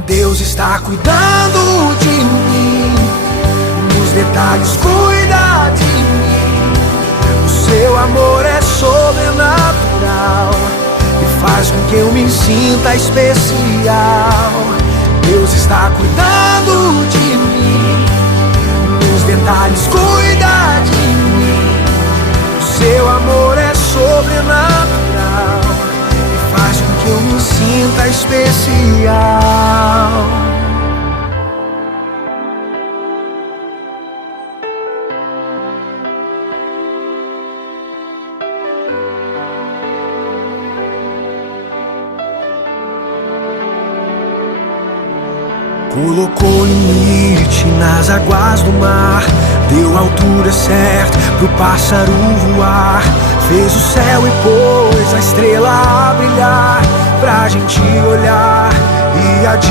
Deus está cuidando de mim, nos detalhes cuida de mim. O seu amor é sobrenatural e faz com que eu me sinta especial. Deus está cuidando de mim, nos detalhes cuida de mim. O seu amor é sobrenatural e faz com que eu me sinta especial. Colocou limite nas águas do mar, deu a altura certa pro pássaro voar. Fez o céu e pôs a estrela a brilhar, pra gente olhar e